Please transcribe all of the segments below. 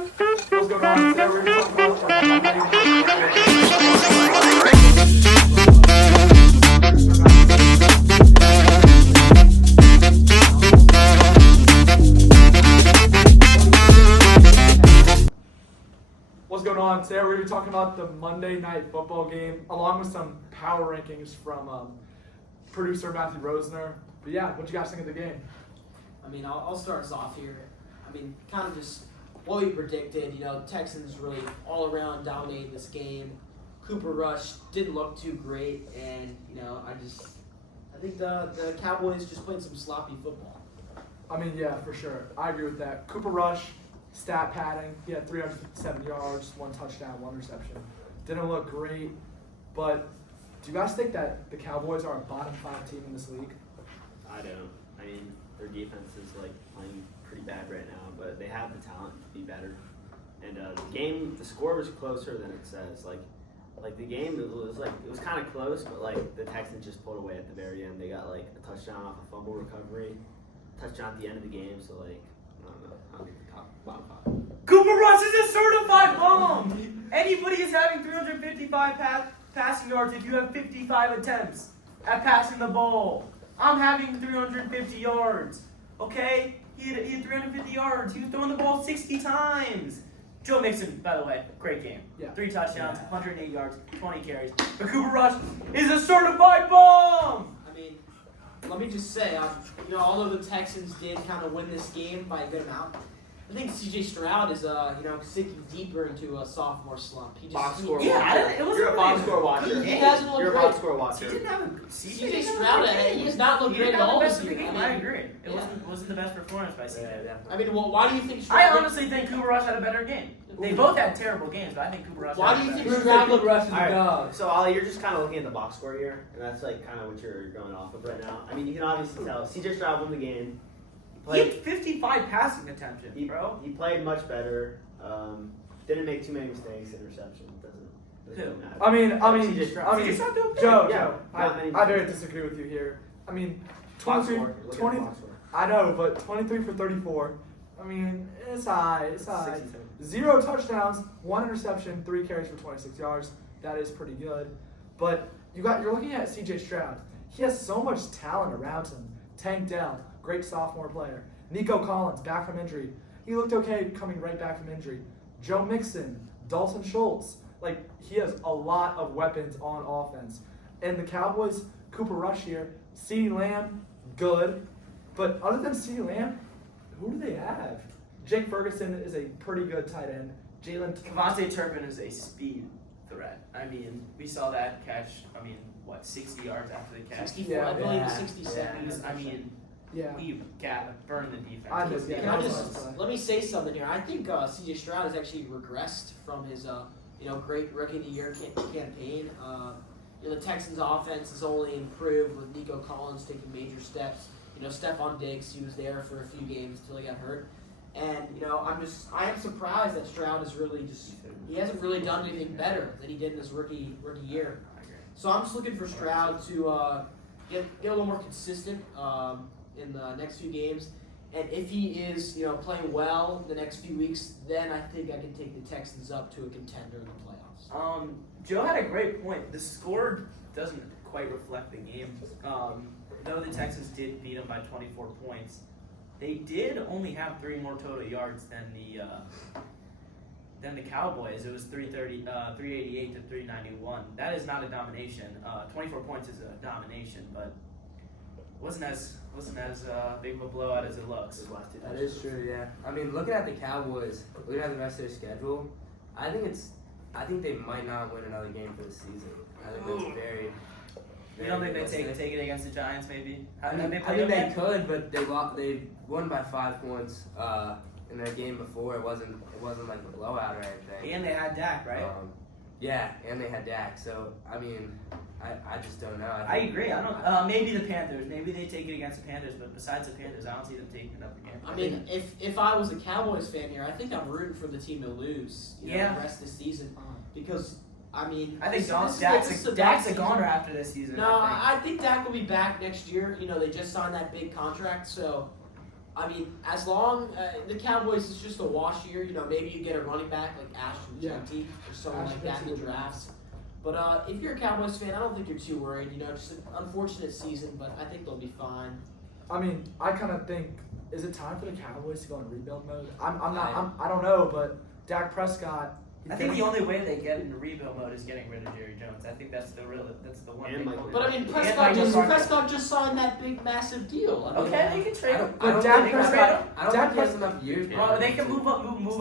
What's going on today? We're going to talk What's going on today? We're going to be talking about the Monday Night Football game, along with some power rankings from producer Matthew Rosner. But yeah, what do you guys think of the game? I mean, I'll start us off here. I mean, kind of just what we predicted. You know, Texans really all around dominated this game. Cooper Rush didn't look too great, and you know, I think the Cowboys just played some sloppy football. I mean, yeah, for sure. I agree with that. Cooper Rush, stat padding. He had 357 yards, 1 touchdown, 1 reception. Didn't look great, but do you guys think that the Cowboys are a bottom 5 team in this league? I don't. I mean, their defense is like playing pretty bad right now, but they have the talent to be better. And the score was closer than it says. Like the game, it was kind of close, but like the Texans just pulled away at the very end. They got like a touchdown off a fumble recovery, touchdown at the end of the game. So like, I don't know. I don't think the top bottom 5. Cooper Rush is a certified bomb. Anybody is having 355 passing yards if you have 55 attempts at passing the ball. I'm having 350 yards. Okay? He had 350 yards. He was throwing the ball 60 times. Joe Mixon, by the way, great game. Yeah. 3 touchdowns, 108 yards, 20 carries. But Cooper Rush is a certified bomb. I mean, let me just say, you know, although the Texans did kind of win this game by a good amount, I think C.J. Stroud is, sinking deeper into a sophomore slump. He just Box score Yeah, watcher. it wasn't You're a box really- score watcher. He hasn't looked You're a great. box score He watcher. didn't have a C.J. Stroud, he has not looked He great didn't at have all the this best year. game. I agree. It Yeah. wasn't the best performance by CJ. I mean, well, why do you think I Stroud? honestly think Cooper Rush had a better game. They both had terrible games, but I think Cooper Rush Why had do a you better think game. Stroud Rush is All right, a dog. so Ollie, you're just kind of looking at the box score here, and that's like kind of what you're going off of right now. I mean, you can obviously tell C.J. Stroud won the game. He had 55 passing attempts, bro. He played much better. Didn't make too many mistakes. Interception doesn't matter. I mean, CJ Stroud. CJ Stroud doing good. Joe, Yeah, not many I very mistakes. disagree with you here. I mean, Box 23, score. Look at the 20 box score. I know, but 23 for 34. I mean, it's high. It's high. 67. 0 touchdowns, 1 interception, 3 carries for 26 yards. That is pretty good. But you're looking at C.J. Stroud. He has so much talent around him. Tank Dell, great sophomore player. Nico Collins, back from injury. He looked okay coming right back from injury. Joe Mixon, Dalton Schultz. Like, he has a lot of weapons on offense. And the Cowboys, Cooper Rush here, CeeDee Lamb, good. But other than CeeDee Lamb, who do they have? Jake Ferguson is a pretty good tight end. Jalen Devontae Turpin is a speed threat. I mean, we saw that catch, 60 yards after the catch. 64, Yeah, I believe yeah. 67. Yeah. He burned the defense. I just- He was- yeah, Can I that was just nice play. let me say something here? I think C.J. Stroud has actually regressed from his great rookie of the year campaign. The Texans' offense has only improved with Nico Collins taking major steps. You know, Stephon Diggs, he was there for a few games until he got hurt. And I am surprised that Stroud is really he hasn't really done anything better than he did in his rookie year. So I'm just looking for Stroud to get a little more consistent in the next few games. And if he is, playing well the next few weeks, then I think I can take the Texans up to a contender in the playoffs. Joe had a great point. The score doesn't quite reflect the game. Though the Texans did beat them by 24 points, they did only have 3 more total yards than the Cowboys. It was 388 to 391. That is not a domination. 24 points is a domination, but wasn't as big of a blowout as it looks. Those last two That touchdowns. is true, yeah. I mean, looking at the Cowboys, looking at the rest of their schedule, I think they might not win another game for the season. I think that's very. You don't think they realistic. take it against the Giants, maybe? I Have mean, they I played think them they yet? could, but they won by 5 points in their game before. It wasn't like a blowout or anything. And they had Dak, right? Yeah, and they had Dak. So I mean, I just don't know. I agree. I don't. Maybe the Panthers. Maybe they take it against the Panthers, but besides the Panthers, I don't see them taking it up again. I mean, if I was a Cowboys fan here, I think I'm rooting for the team to lose. The rest of the season because. I mean, I think this is a Dak's a season. goner after this season. No, I think Dak will be back next year. They just signed that big contract, so I mean, as long the Cowboys is just a wash year, maybe you get a running back like Ashton Jeanty or someone like that in the drafts. But if you're a Cowboys fan, I don't think you're too worried. Just an unfortunate season, but I think they'll be fine. I mean, I kind of think, is it time for the Cowboys to go in rebuild mode? I don't know, but Dak Prescott. I think the only way they get into rebuild mode is getting rid of Jerry Jones. I think that's the one. And big Michael one. But I mean, Prescott just signed that big, massive deal. I mean, Okay, they can trade him. But I Dak don't Prescott. think he has enough years. Well, they can move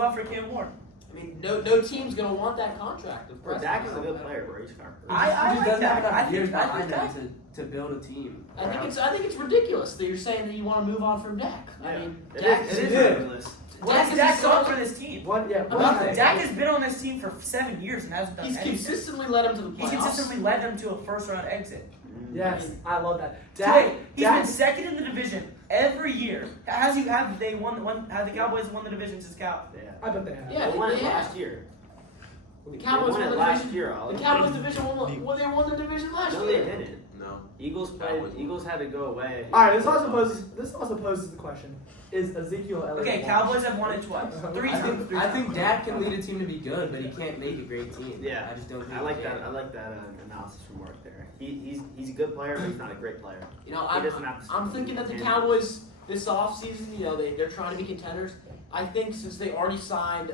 up for Cam Moore. I mean, no team's gonna want that contract. Of But Prescott. Dak is a good player, bro. He's got I He like doesn't Dak. have I enough years think behind Dak. him to build a team. I think it's ridiculous that you're saying that you want to move on from Dak. I mean, It Dak is is ridiculous. What has Dak done for this team? What? Yeah. Nothing. Dak has been on this team for 7 years and hasn't done He's anything. consistently led him to the He's playoffs. consistently led them to a first-round exit. Yes, I love that. Today, he's Dak, been second in the division every year. Have the Cowboys won the division since Yeah. I bet they have. Yeah, They won it they have. last year. The They Cowboys won won it the last division. year. Ollie. The Cowboys division they won the division last No, year. they didn't. No. Eagles had to go away. All right. This also poses the question: is Ezekiel Elliott? Okay, Cowboys have won it twice. Three times. I think Dak can lead a team to be good, but he can't make a great team. Yeah. I just don't think I like he that. can. I like that analysis from Mark there. He's a good player, but he's not a great player. He I'm doesn't have to- I'm thinking that the Cowboys this offseason, they're trying to be contenders. I think since they already signed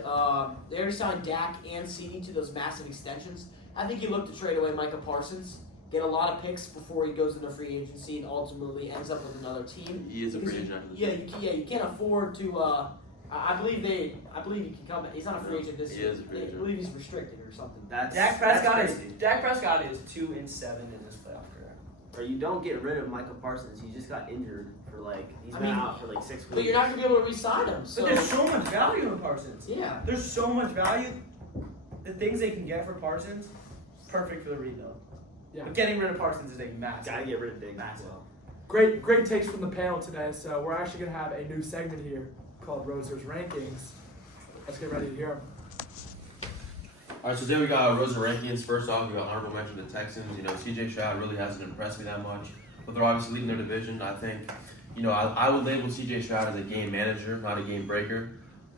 Dak and CD to those massive extensions, I think you look to trade away Micah Parsons, get a lot of picks before he goes into free agency and ultimately ends up with another team. He is a free agent. You can't afford to. I believe he can come. He's not a free agent this He year. is a free I agent. believe he's restricted or something. Dak Prescott that's is crazy. 2-7 in this playoff career. Or you don't get rid of Michael Parsons. He just got injured for he's been out for 6 weeks. But you're not gonna be able to re-sign him. So But there's so much value in Parsons. yeah. There's so much value. The things they can get for Parsons, perfect for the rebuild. Yeah. But getting rid of Parsons is a massive. Gotta get rid of Diggs as well. Great takes from the panel today. So we're actually gonna have a new segment here called Roser's Rankings. Let's get ready to hear them. All right, so today we got Rosa rankings. First off, we got honorable mention the Texans. CJ Stroud really hasn't impressed me that much, but they're obviously leading their division. I think, I would label CJ Stroud as a game manager, not a game breaker.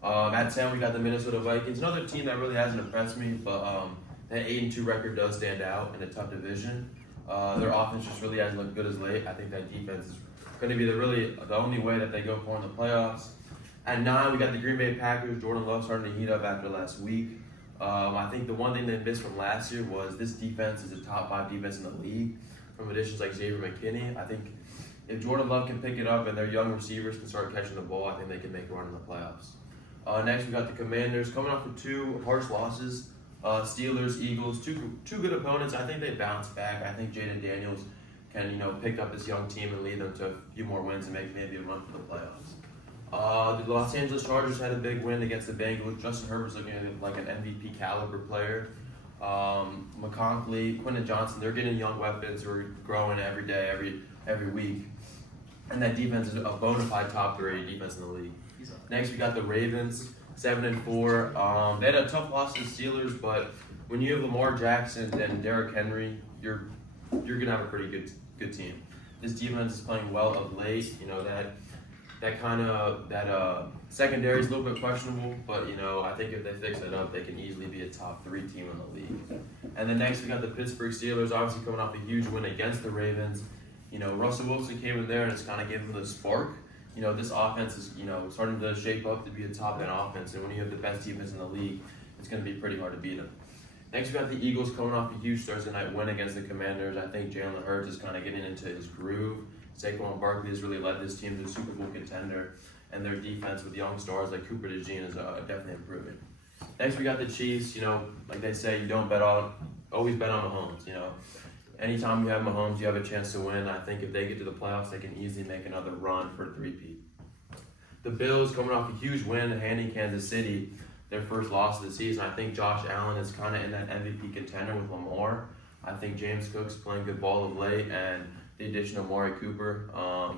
At 10, we got the Minnesota Vikings, another team that really hasn't impressed me, but that 8-2 record does stand out in a tough division. Their offense just really hasn't looked good as late. I think that defense is going to be the only way that they go for in the playoffs. At 9, we got the Green Bay Packers. Jordan Love starting to heat up after last week. I think the one thing they missed from last year was this defense is a top 5 defense in the league from additions like Xavier McKinney. I think if Jordan Love can pick it up and their young receivers can start catching the ball, I think they can make a run in the playoffs. Next, we got the Commanders coming off of 2 harsh losses. Steelers, Eagles, two good opponents. I think they bounce back. I think Jaden Daniels can, pick up this young team and lead them to a few more wins and make maybe a run for the playoffs. The Los Angeles Chargers had a big win against the Bengals. Justin Herbert's looking like an MVP caliber player. McConkley, Quentin Johnson, they're getting young weapons who are growing every day, every week. And that defense is a bona fide top 3 defense in the league. Next, we got the Ravens, 7-4. They had a tough loss to the Steelers, but when you have Lamar Jackson and Derrick Henry, you're gonna have a pretty good team. This defense is playing well of late. That secondary is a little bit questionable, but I think if they fix it up, they can easily be a top 3 team in the league. And then next we got the Pittsburgh Steelers, obviously coming off a huge win against the Ravens. Russell Wilson came in there and it's kind of gave them the spark. This offense is starting to shape up to be a top 10 offense, and when you have the best defense in the league, it's going to be pretty hard to beat them. Next, we got the Eagles coming off a huge Thursday night win against the Commanders. I think Jalen Hurts is kind of getting into his groove. Saquon Barkley has really led this team to a Super Bowl contender, and their defense with young stars like Cooper DeJean is definitely improving. Next, we got the Chiefs. Like they say, always bet on Mahomes. Anytime you have Mahomes, you have a chance to win. I think if they get to the playoffs, they can easily make another run for a 3-peat. The Bills coming off a huge win, handing Kansas City their first loss of the season. I think Josh Allen is kind of in that MVP contender with Lamar. I think James Cook's playing good ball of late, and the addition of Amari Cooper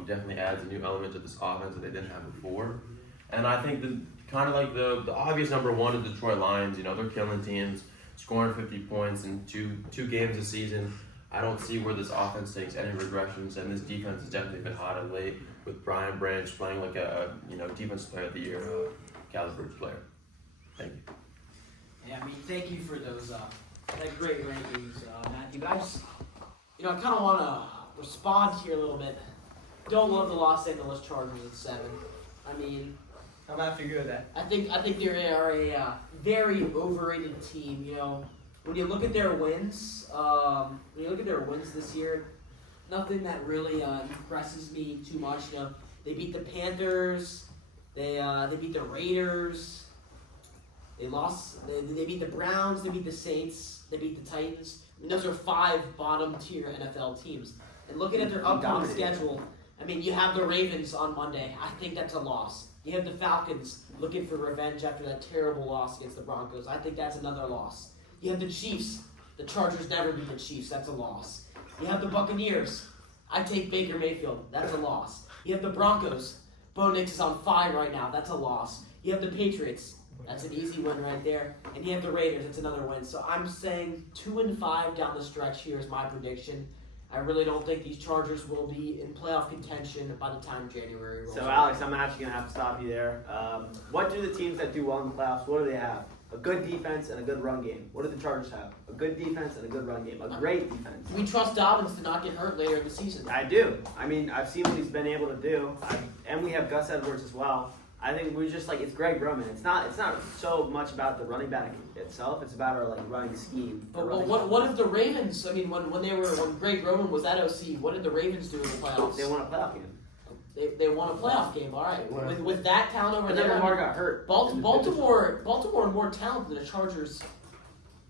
definitely adds a new element to this offense that they didn't have before. And I think the obvious number 1 is Detroit Lions. They're killing teams, scoring 50 points in two games this season. I don't see where this offense takes any regressions, and this defense has definitely been hot of late with Brian Branch playing like a defensive player of the year caliber player. Thank you. Yeah, I mean, thank you for those that great rankings, Matthew. But I just, I kind of want to respond here a little bit. Don't love the Los Angeles Chargers at 7. I mean, I'm gonna have to agree with that. I think they are a very overrated team. When you look at their wins, this year, nothing that really impresses me too much. They beat the Panthers, they beat the Raiders, they beat the Browns, they beat the Saints, they beat the Titans. I mean, those are 5 bottom tier NFL teams. And looking at their upcoming schedule, I mean, you have the Ravens on Monday. I think that's a loss. You have the Falcons looking for revenge after that terrible loss against the Broncos. I think that's another loss. You have the Chiefs. The Chargers never beat the Chiefs. That's a loss. You have the Buccaneers. I take Baker Mayfield. That's a loss. You have the Broncos. Bo Nix is on fire right now. That's a loss. You have the Patriots. That's an easy win right there. And you have the Raiders. It's another win. So I'm saying 2-5 down the stretch here is my prediction. I really don't think these Chargers will be in playoff contention by the time January rolls So, around. Alex, I'm actually going to have to stop you there. What do the teams that do well in the playoffs, what do they have? A good defense and a good run game. What do the Chargers have? A good defense and a good run game. A great defense. We trust Dobbins to not get hurt later in the season. I do. I mean, I've seen what he's been able to do. And we have Gus Edwards as well. I think we just it's Greg Roman. It's not so much about the running back itself. It's about our running scheme. But what if the Ravens? I mean, when Greg Roman was at OC, what did the Ravens do in the playoffs? They won a playoff game. They won a playoff game. All right, with that talent over But there. then Lamar got hurt. Baltimore are more talented than the Chargers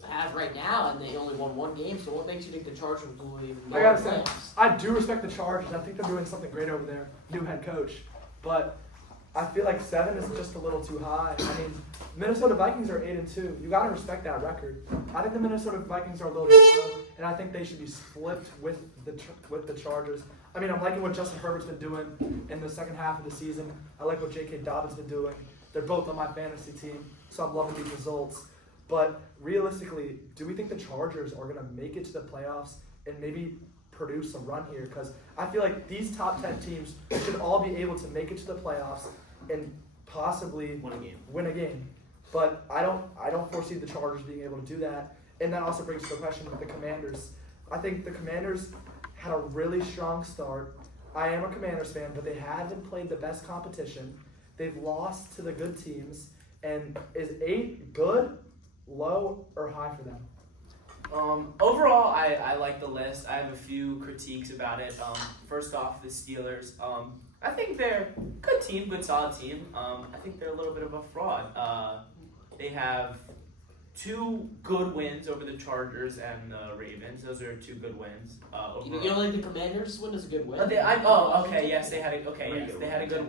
have right now, and they only won 1 game. So what makes you think the Chargers will even? I gotta say, I do respect the Chargers. I think they're doing something great over there. New head coach, but I feel like 7 is just a little too high. I mean, Minnesota Vikings are 8-2. You gotta respect that record. I think the Minnesota Vikings are a little too low, and I think they should be flipped with the Chargers. I mean, I'm liking what Justin Herbert's been doing in the second half of the season. I like what J.K. Dobbins been doing. They're both on my fantasy team, so I'm loving these results. But realistically, do we think the Chargers are gonna make it to the playoffs and maybe produce a run here? Because I feel like these top 10 teams should all be able to make it to the playoffs and possibly win a game. But I don't foresee the Chargers being able to do that. And that also brings to the question of the Commanders. I think the Commanders had a really strong start. I am a Commanders fan, but they haven't played the best competition. They've lost to the good teams. And is 8 good, low, or high for them? Overall, I like the list. I have a few critiques about it. First off, the Steelers. I think they're a good team, good solid team. I think they're a little bit of a fraud. They have 2 good wins over the Chargers and the Ravens. Those are 2 good wins. You don't think the Commanders win is a good win? Yes, they had a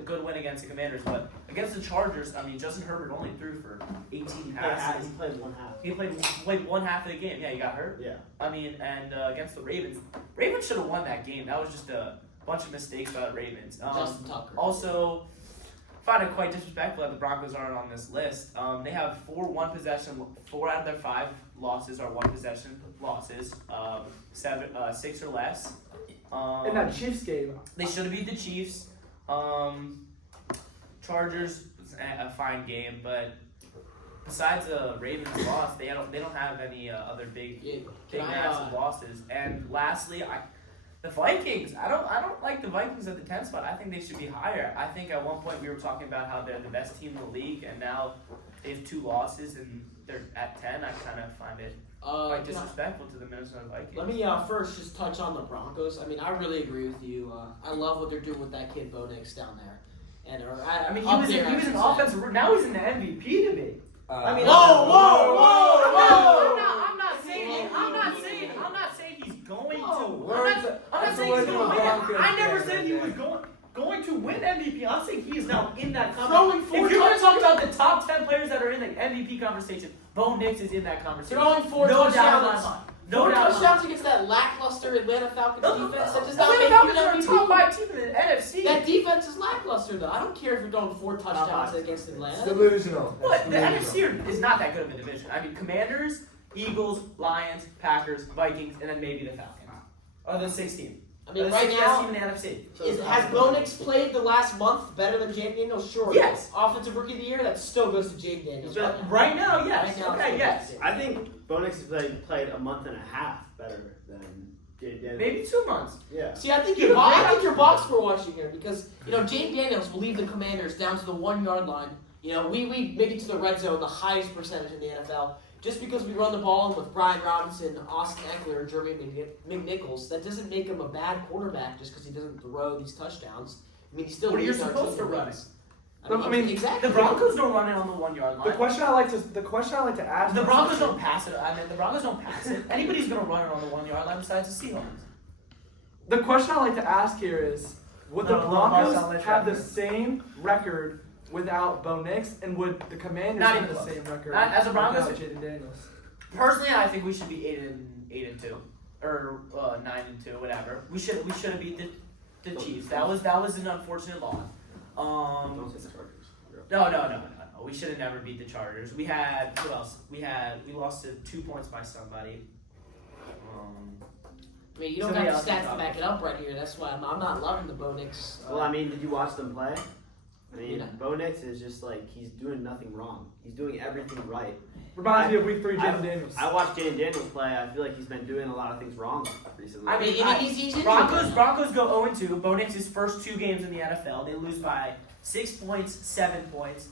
good win against the Commanders, but against the Chargers, I mean, Justin Herbert only threw for 18 passes. He played 1 half. He played 1 half of the game. Yeah, he got hurt. Yeah. I mean, and against the Ravens should have won that game. That was just a bunch of mistakes by the Ravens. Justin Tucker. Also, I find it quite disrespectful that the Broncos aren't on this list. They have 4 out of their 5 losses are 1 possession losses. 6 or less. In that Chiefs game, They should have beat the Chiefs. Chargers, a fine game, but besides the Ravens loss, they don't have any other big massive losses. And lastly, the Vikings. I don't like the Vikings at the 10th spot. I think they should be higher. I think at one point we were talking about how they're the best team in the league, and now they have 2 losses and they're at 10. I kind of find it quite disrespectful to the Minnesota Vikings. Let me first just touch on the Broncos. I mean, I really agree with you. I love what they're doing with that kid Bo Nix down there. And I mean, he was an offensive. Now he's in the MVP debate. I mean, whoa! I'm not saying he's going to. I'm not saying he's going to win. I never said he was going to win MVP. I'm saying he is now in that conversation. If you're going to talk about the top 10 players that are in the MVP conversation, Bo Nix is in that conversation. Throwing 4 No doubt touchdowns. about it. No touchdowns against that lackluster Atlanta Falcons defense. That does not make Falcons you are an a MVP. top 5 team in the NFC. That defense is lackluster, though. I don't care if you're throwing 4 touchdowns against Atlanta. Delusional. But the NFC is not that good of a division. I mean, Commanders, Eagles, Lions, Packers, Vikings, and then maybe the Falcons are the 6 team. I mean, The right sixth best now, team in the NFC. has Bo Nix played the last month better than Jaden Daniels? Sure. Yes. Offensive Rookie of the Year, that still goes to Jaden Daniels. Right now, yes. Right now, Okay, it's yes. I think Bo Nix has played a month and a half better than Jaden Daniels. Maybe 2 months. Yeah. See, I think your box score watching here because Jaden Daniels will lead the Commanders down to the 1 yard line. We make it to the red zone, the highest percentage in the NFL. Just because we run the ball with Brian Robinson, Austin Eckler, Jeremy McNichols, that doesn't make him a bad quarterback just because he doesn't throw these touchdowns. I mean, he still What are you leads our supposed team to in run? wins. I mean, exactly. The Broncos don't run it on the 1 yard line. The question I like to ask. The Broncos don't pass it. I mean, the Broncos don't pass it. Anybody's gonna run it on the 1 yard line besides the Seahawks. The question I like to ask here is, would the No, Marcel, Broncos let's have the record. same record without Bo Nix, and would the Commanders Not have even the close. same record Not- as a Broncos- without Jaden Daniels? Personally, I think we should be 8-2, or 9-2, whatever. We should have beat the Chiefs. That was an unfortunate loss. Don't say the Chargers. No. We should have never beat the Chargers. We had who else? We lost to 2 points by somebody. I mean, you don't Somebody got the else stats can to back it up right here. That's why I'm not loving the Bo Nix. Well, I mean, did you watch them play? I mean, Yeah. Bo Nix is just like, he's doing nothing wrong. He's doing everything right. Reminds me of Week 3 Jaden Daniels. I watched Jaden Daniels play. I feel like he's been doing a lot of things wrong recently. I mean, he's injured Broncos now. Broncos go 0-2. Bo Nix's first 2 games in the NFL, they lose by 6 points, 7 points.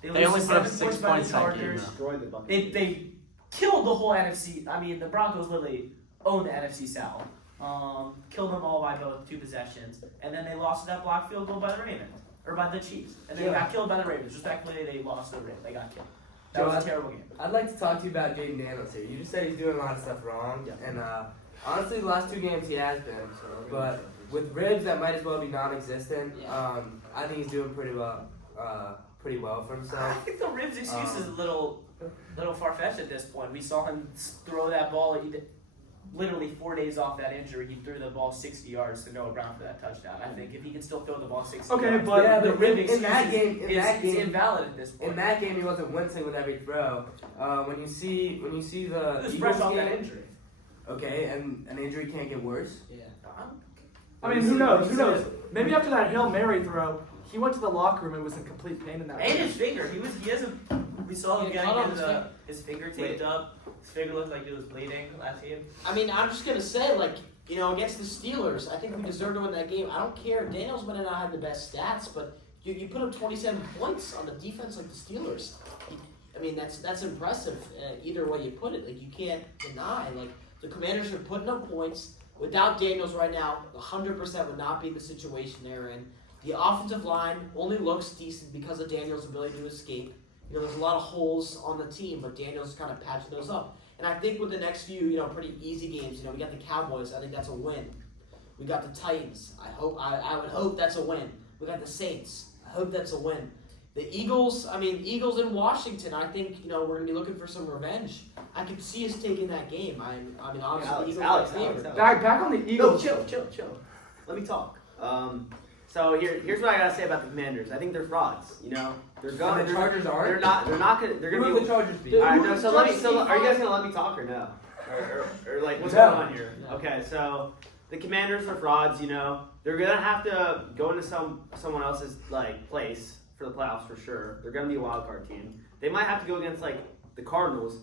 They lose only to put up 7 6 by points the that game, Chargers. destroyed the Buccaneers. They killed the whole NFC. I mean, the Broncos literally owned the NFC South. Killed them all by both 2 possessions, and then they lost to that blocked field goal by the Ravens or by the Chiefs, and they got killed by the Ravens. Respectfully, they lost to the Ravens. They got killed. That was a terrible game. I'd like to talk to you about Jaden Daniels here. You just said he's doing a lot of stuff wrong, and honestly, the last 2 games he has been. But with ribs that might as well be non-existent, I think he's doing pretty well for I himself. think the ribs excuse is a little far-fetched at this point. We saw him throw that ball. Literally 4 days off that injury, he threw the ball 60 yards to Noah Brown for that touchdown. I think if he can still throw the ball 60 Okay, yards, but yeah, the but rib in excuse that game, is invalid at this point. in that game, he wasn't wincing with every throw. When you see the He was Eagles fresh off that game, injury. okay, and an injury can't get worse. Yeah. I mean, who knows? Maybe after that Hail Mary throw, he went to the locker room and was in complete pain in that. And his finger, we saw him Yeah, cut off getting his finger taped up. His finger looked like it was bleeding last game. I mean, I'm just gonna say, against the Steelers, I think we deserved to win that game. I don't care. Daniels might not have the best stats, but you put up 27 points on the defense like the Steelers. I mean, that's impressive. Either way you put it, you can't deny. The Commanders are putting up points. Without Daniels right now, 100% would not be the situation they're in. The offensive line only looks decent because of Daniels' ability to escape. There's a lot of holes on the team, but Daniels is kind of patching those up. And I think with the next few, pretty easy games, we got the Cowboys. I think that's a win. We got the Titans. I would hope that's a win. We got the Saints. I hope that's a win. The Eagles. Eagles in Washington. I think we're gonna be looking for some revenge. I could see us taking that game. Obviously, Alex. Back on the No, Eagles. chill. Let me talk. So here's what I gotta say about the Commanders. I think they're frauds. They're going. And the Chargers aren't? They're not gonna. They're Who gonna will be. the Chargers beat? All right, Who no, the so Chargers are you beat? guys gonna let me talk or no? Or what's No. going on here? No. Okay, so the Commanders are frauds. They're gonna have to go into someone else's place for the playoffs for sure. They're gonna be a wild card team. They might have to go against the Cardinals,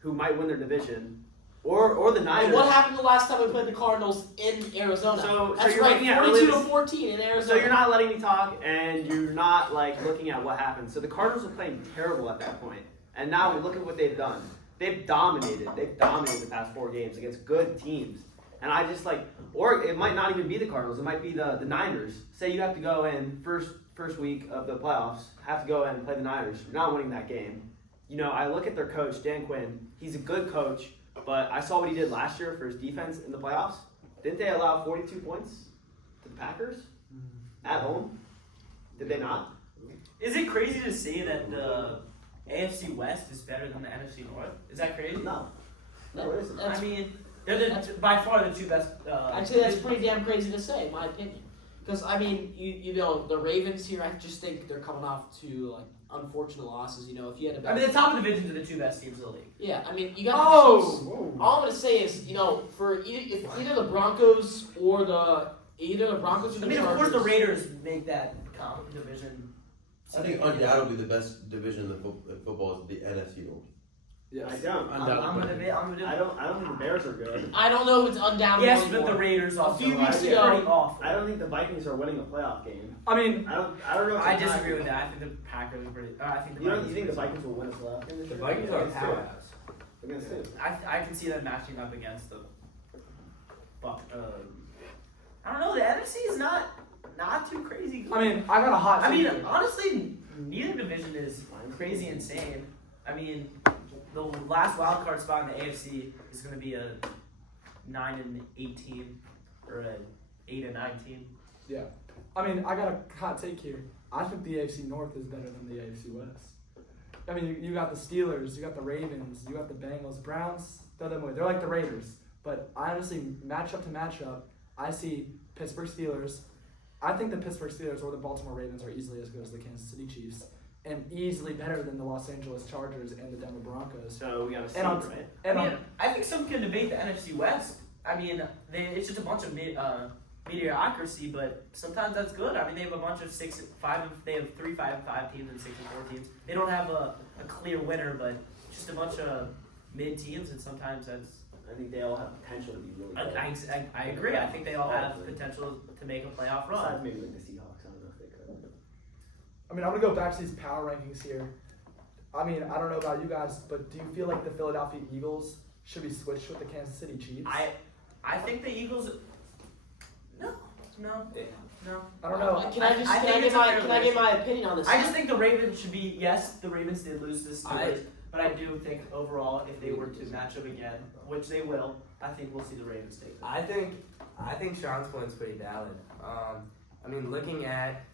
who might win their division, or the Niners. And what happened the last time we played the Cardinals in Arizona? So That's you're right, looking at 42-14 in Arizona. So you're not letting me talk, and you're not looking at what happened. So the Cardinals were playing terrible at that point, and now look at what they've done. They've dominated. They've dominated the past 4 games against good teams. And I just or it might not even be the Cardinals. It might be the Niners. Say you have to go in first week of the playoffs, have to go in and play the Niners. You're not winning that game. I look at their coach, Dan Quinn. He's a good coach, but I saw what he did last year for his defense in the playoffs. Didn't they allow 42 points to the Packers at home? Did they not? Is it crazy to say that the AFC West is better than the NFC North? Is that crazy? No. No, it isn't. They're by far the 2 best. I'd say that's pretty damn crazy to say, in my opinion. Because I mean, you know, the Ravens here, I just think they're coming off two like unfortunate losses. You know, if you had I mean, the top of the divisions are the two best teams in the league. yeah, I mean, you got the Chiefs. All I'm gonna say is, you know, for if either the Broncos or the Chargers. Of course, the Raiders make that common division. I think undoubtedly the best division in football is the NFC North. Yes. I don't. I'm gonna I don't think the Bears are good. I don't know if it's undoubtedly. Yes, anymore. but the Raiders also. A few weeks are ago- pretty awful. I don't think the Vikings are winning a playoff game. I mean, I don't know. If I the disagree Vikings- with that. I think the Packers are pretty. I think the You Vikings think the are pretty Vikings will win a playoff game this The year? Vikings are a Against who? powerhouse. Against who? I can see them matching up against the. But I don't know. The NFC is not too crazy. Good. I mean, I got a hot. I mean, take here. honestly, neither division is crazy insane. I mean, the last wild card spot in the AFC is going to be a 9-18 or a 8-19. I mean, I got a hot take here. I think the AFC North is better than the AFC West. I mean, you got the Steelers, you got the Ravens, you got the Bengals, Browns. Throw them away. They're like the Raiders. But I honestly, matchup to matchup, I see Pittsburgh Steelers. I think the Pittsburgh Steelers or the Baltimore Ravens are easily as good as the Kansas City Chiefs, and easily better than the Los Angeles Chargers and the Denver Broncos. So we got a seed, And on- right? And I mean, I think some can debate the NFC West. I mean, it's just a bunch of mediocrity, but sometimes that's good. I mean, they have a bunch of 6-5. They have 3-5 teams and 6-4 teams. They don't have a clear winner, but just a bunch of mid teams, and sometimes that's. I think they all have potential to be really good. I agree. I think they all have potential to make a playoff run. Besides maybe like the Seahawks. I don't know if they could. I mean, I'm going to go back to these power rankings here. I mean, I don't know about you guys, but do you feel like the Philadelphia Eagles should be switched with the Kansas City Chiefs? I think the Eagles. No. I don't know. Can I get my opinion on this? I just think the Ravens should be. Yes, the Ravens did lose this Steelers, but I do think overall, if they were to match up again, which they will, I think we'll see the Ravens take them. I think Sean's point's pretty valid. I mean, looking at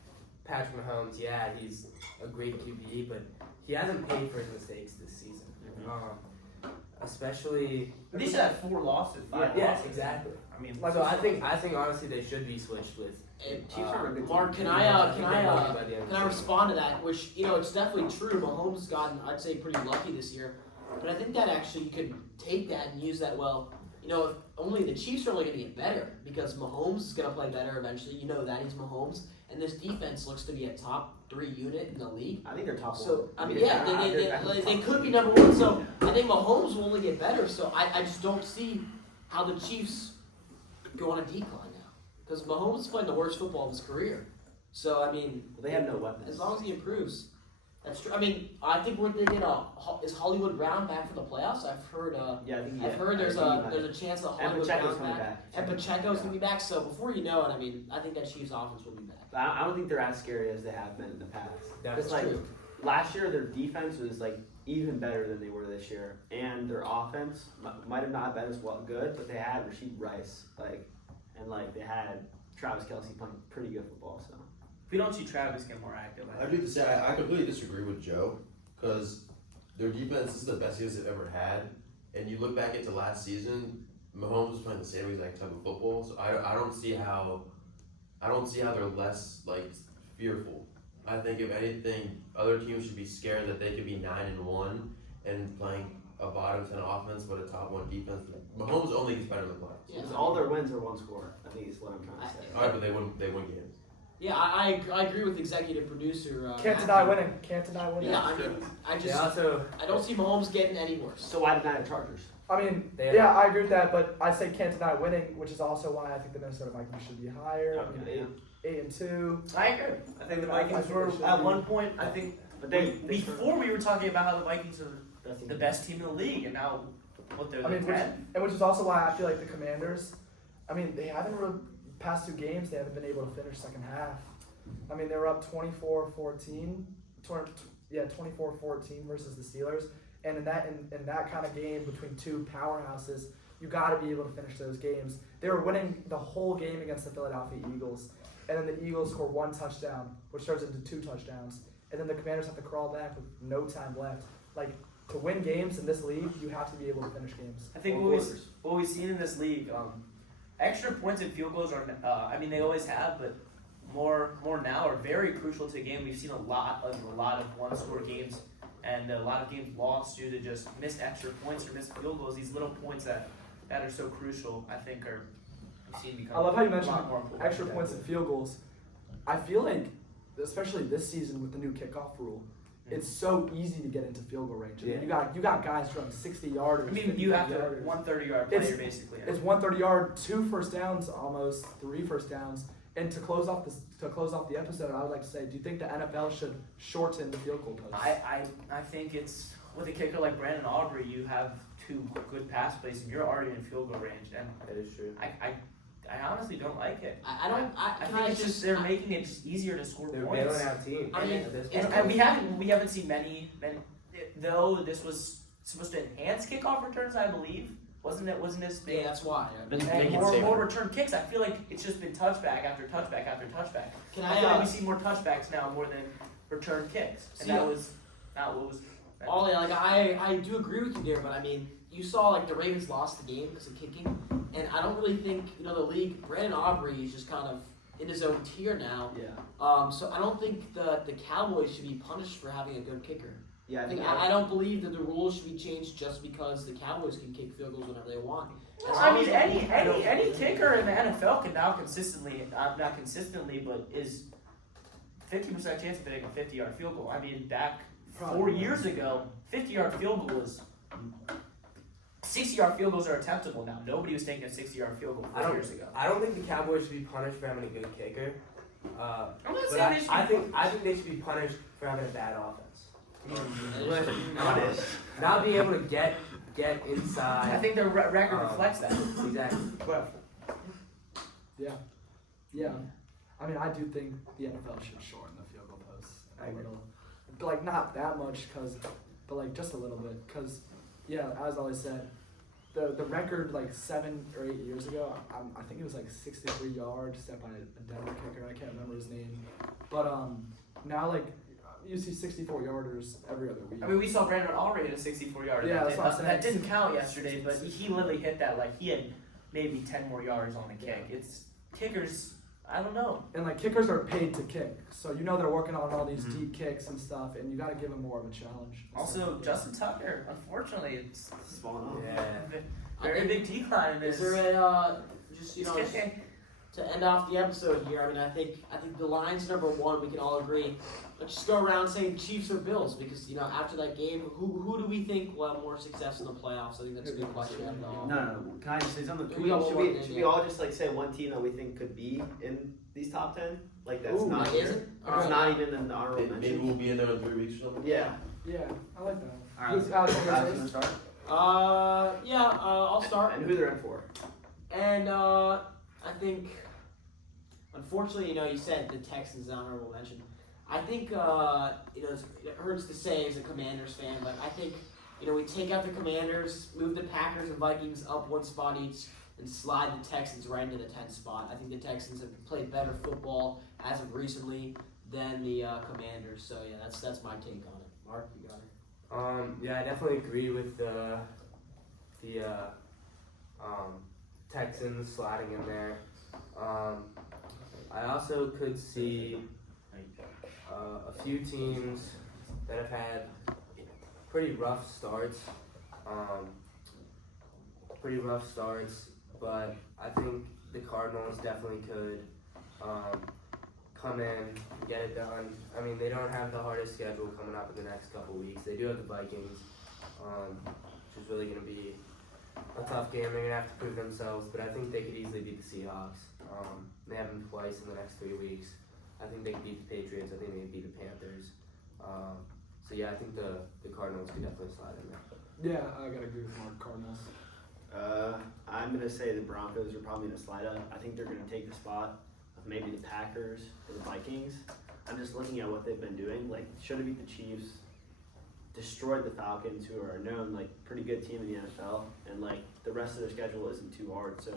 Patrick Mahomes, yeah, he's a great QB, but he hasn't paid for his mistakes this season. Especially. They should have 4 losses, 5 Yes, losses. exactly. I mean, So I think honestly they should be switched with. Mark, can I respond to that? Which, you know, it's definitely true. Mahomes has gotten, I'd say, pretty lucky this year. But I think that actually you could take that and use that well. You know, if only the Chiefs are only going to get better because Mahomes is going to play better eventually. You know that he's Mahomes, and this defense looks to be a top 3 unit in the league. I think they're top one. So I mean, they could be number 1. So I think Mahomes will only get better. So I just don't see how the Chiefs go on a decline now because Mahomes is playing the worst football of his career. So I mean, they have no weapons. as long as he improves. That's true. I mean, I think we're going to get is Hollywood Brown back for the playoffs? I've heard. I've heard there's a chance that Hollywood Brown's back. And Pacheco's going to be back. So before you know it, I mean, I think that Chiefs offense will be back. I don't think they're as scary as they have been in the past. That's like true. last year, their defense was like even better than they were this year, and their offense might have not been as good, but they had Rashid Rice, and they had Travis Kelce playing pretty good football. So. If we don't see Travis get more active, I do have to say I completely disagree with Joe because their defense is the best defense they've ever had, and you look back into last season, Mahomes was playing the same exact type of football, so I don't see how they're less fearful. I think if anything, other teams should be scared that they could be 9-1 and playing a bottom 10 offense but a top 1 defense. Mahomes only gets better than play. Yeah. All their wins are one score. I think is what I'm trying to say. All right, but they win games. Yeah, I agree with executive producer. Can't deny winning. Can't deny winning. Yeah, I mean, I don't see Mahomes getting any worse. So why deny the Chargers? I mean, yeah, I agree with that, but I say can't deny winning, which is also why I think the Minnesota Vikings should be higher. Okay, I mean, 8-2. I agree. I think the Vikings were at one point. I think before we were talking about how the Vikings are the best team in the league, and now what they're which is also why I feel like the Commanders. I mean, they haven't really past 2 games. They haven't been able to finish second half. I mean, they were up 24-14. 24-14 versus the Steelers. And in that kind of game between 2 powerhouses, you got to be able to finish those games. They were winning the whole game against the Philadelphia Eagles, and then the Eagles score 1 touchdown, which turns into 2 touchdowns, and then the Commanders have to crawl back with no time left. To win games in this league, you have to be able to finish games. I think what we've seen in this league, extra points and field goals are. I mean, they always have, but more now are very crucial to a game. We've seen a lot of one-score games and a lot of games lost due to just missed extra points or missed field goals. These little points that are so crucial, I think, are we've seen become. I love how you a mentioned lot more important. extra points and field goals. I feel like, especially this season with the new kickoff rule, it's so easy to get into field goal range. I mean, you got guys throwing 60-yarders. I mean, you have to 55-yarders. 130-yard player basically. It's 130-yard, 2 first downs, almost 3 first downs. And to close off the episode, I would like to say, do you think the NFL should shorten the field goal posts? I think it's with a kicker like Brandon Aubrey, you have 2 good pass plays and you're already in field goal range. And That is true. I honestly don't like it. I think it's just they're making it just easier to score They're points. bailing out teams. I mean, at this it's- point. And we haven't seen many though this was supposed to enhance kickoff returns, I believe. Wasn't this Yeah, that's why. Been and making more safer. return kicks? I feel like it's just been touchback after touchback after touchback. Can I feel like I? we see more touchbacks now more than return kicks, and See, that was not what was. Ollie, like I do agree with you there, but I mean, you saw like the Ravens lost the game because of kicking, and I don't really think the league. Brandon Aubrey is just kind of in his own tier now. Yeah. So I don't think the Cowboys should be punished for having a good kicker. Yeah, I don't believe that the rules should be changed just because the Cowboys can kick field goals whenever they want. Well, I mean, any kicker in the NFL can now consistently, not consistently, but is 50% chance of hitting a 50-yard field goal. I mean, back 4 years ago, 50-yard field goal was 60-yard field goals are attemptable now. Nobody was taking a 60-yard field goal 4 years ago. I don't think the Cowboys should be punished for having a good kicker. I'm not But saying they should I be think they should be punished for having a bad offense. Honest. Not being able to get inside. I think their record Um, reflects that. Exactly. Yeah. I mean, I do think the NFL should shorten the field goal posts a little. But like, not that much, but like just a little bit. Because, yeah, as Ollie said, the record like 7 or 8 years ago, I think it was like 63 yards set by a Denver kicker. I can't remember his name. But now, like, you see 64-yarders every other week. I mean, we saw Brandon Aubrey hit a 64-yarder. Yeah, that's what I'm saying. That didn't count yesterday, but he literally hit that like he had maybe 10 more yards on the kick. It's kickers. I don't know. And like kickers are paid to kick, so they're working on all these deep kicks and stuff, and you got to give them more of a challenge. Also, Justin Tucker, unfortunately, it's Spawn off. Yeah. very big decline in Is his. there a just his just kicking. to end off the episode here? I mean, I think the line's number one. We can all agree. Let's just go around saying Chiefs or Bills because after that game, who do we think will have more success in the playoffs? I think that's a good question. No. Can I just say something? We all want it, Should yeah. we all just like say one team that we think could be in these top 10? Like that's not Like, here. is it? It's not even in the honorable Maybe mention. we'll be in there in 3 weeks or something. Yeah. Yeah, I like that. All right. Who's Alex? Alex, you wanna start? I'll start. And who they're in for? And I think, unfortunately, you said the Texans is an honorable mention. I think, it hurts to say as a Commanders fan, but I think, we take out the Commanders, move the Packers and Vikings up one spot each, and slide the Texans right into the 10th spot. I think the Texans have played better football as of recently than the Commanders. So, yeah, that's my take on it. Mark, you got it. Yeah, I definitely agree with the Texans sliding in there. I also could see a few teams that have had pretty rough starts. But I think the Cardinals definitely could come in and get it done. I mean, they don't have the hardest schedule coming up in the next couple weeks. They do have the Vikings, which is really going to be a tough game. They're going to have to prove themselves, but I think they could easily beat the Seahawks. They have them twice in the next 3 weeks. I think they could beat the Patriots. I think they could beat the Panthers. So yeah, I think the Cardinals could definitely slide in there. Yeah, I gotta agree with Mark. Cardinals. I'm gonna say the Broncos are probably gonna slide up. I think they're gonna take the spot of maybe the Packers or the Vikings. I'm just looking at what they've been doing. Like, should have beat the Chiefs, destroyed the Falcons, who are a known pretty good team in the NFL, and the rest of their schedule isn't too hard. So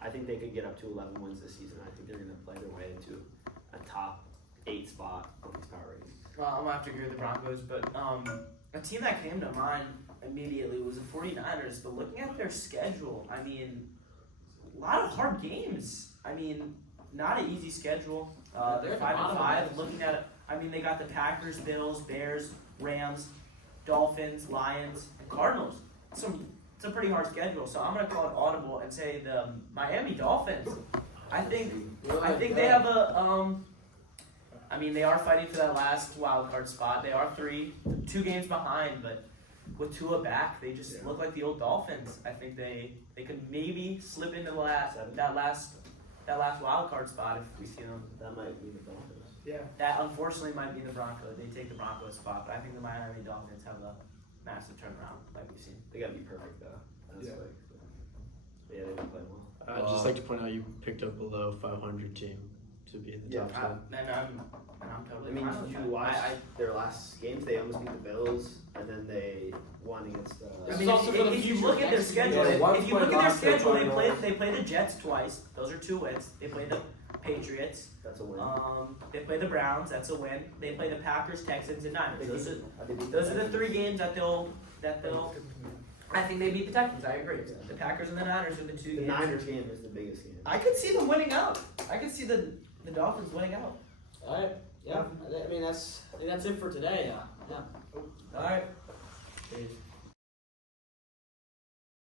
I think they could get up to 11 wins this season. I think they're gonna play their way into a top 8 spot on these power ratings. Well, I'm gonna have to agree with the Broncos, but a team that came to mind immediately was the 49ers. But looking at their schedule, I mean, a lot of hard games. I mean, not an easy schedule. They're They're at the 5 and bottom 5. of it. Looking at it, I mean, they got the Packers, Bills, Bears, Rams, Dolphins, Lions, and Cardinals. It's a pretty hard schedule. So I'm gonna call it audible and say the Miami Dolphins. I think they have a I mean, they are fighting for that last wild card spot. They are 2 games behind, but with Tua back, they just look like the old Dolphins. I think they could maybe slip into that last wild card spot if we see them. That might be the Broncos. Yeah. That unfortunately might be the Broncos. They take the Broncos spot, but I think the Miami Dolphins have a massive turnaround, like we've seen. They gotta be perfect though. That's Yeah. They didn't play well. I'd just like to point out you picked up below 500 team to be in the top 10. And I'm totally I mean, fine with did that. you watch their last games? They almost beat the Bills, and then they won against. I mean, if you look at their schedule, if you look at their schedule, they play the Jets twice. Those are 2 wins. They play the Patriots. That's a win. They play the Browns. That's a win. They play the Packers, Texans, and Niners. They beat Those are the 3 games that they'll. I think they beat the Texans. I agree. The Packers and the Niners are the 2 The games. Niners game is the biggest game. I could see them winning out. I could see the Dolphins winning out. All right. Yeah. I mean, I think that's it for today. Yeah. All right.